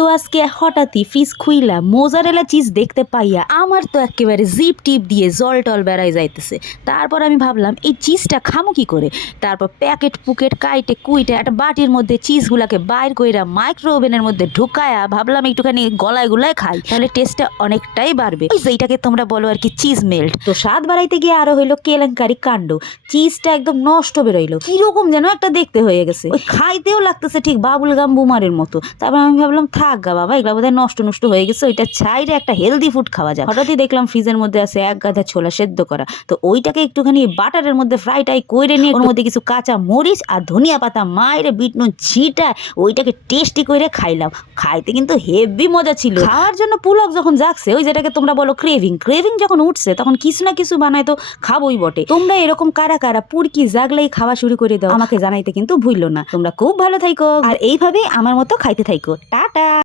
তো আজকে হঠাৎই ফ্রিজ খুইলা মোজারেলা চিজ দেখতে পাইয়া আমার তো একেবারে জিপ টিপ দিয়ে জল টল বেড়াই যাইতেছে। তারপর আমি ভাবলাম এই চিজটা খামো কি করে। তারপর প্যাকেট পুকেট কাইটে কুইটে একটা বাটির মধ্যে চিজগুলাকে বাইর কইরা মাইক্রো ওভেনের মধ্যে ঢুকায়া ভাবলাম একটুখানি গলায় গুলায় খাই, তাহলে টেস্টটা অনেকটাই বাড়বে। যেটাকে তোমরা বলো আর কি চিজ মেল্ট। তো স্বাদ বাড়াইতে গিয়ে আরো হইলো কেলেঙ্কারি কাণ্ড। চিজটা একদম নষ্ট বেরোইলো, কিরকম যেন একটা দেখতে হয়ে গেছে, ওই খাইতেও লাগতেছে ঠিক বাবুল গাম বুমারের মতো। তারপর আমি ভাবলাম থাক গা বাবা, এগুলো বোধহয় নষ্ট নষ্ট হয়ে গেছে, ওইটা ছাইরে একটা হেলদি ফুড খাওয়া যায়। হঠাৎই দেখলাম ফ্রিজের মধ্যে আছে এক গাদা ছোলা সেদ্ধ করা, তো ওইটাকে একটুখানি বাটারের মধ্যে ফ্রাই টাই করে নিয়ে ওর মধ্যে কিছু কাঁচা মরিচ আর ধনিয়া পাতা মাইরে বিট নুন ছিটা ওইটাকে টেস্টি করে খাইলাম। খাইতে কিন্তু হেভি মজা ছিল। খাওয়ার জন্য পুলক যখন জাগছে, ওই যেটাকে তোমরা বলো ক্রেভিং, ক্রেভিং যখন উঠছে তখন কিছু না কিছু বানায় তো খাবোই বটে। তোমরা এরকম কারা কারা পুরকি জাগলেই খাওয়া শুরু করে দাও আমাকে জানাইতে কিন্তু ভুললো না। তোমরা খুব ভালো থাইকো আর এইভাবেই আমার মতো খাইতে থাইকো। টাটা।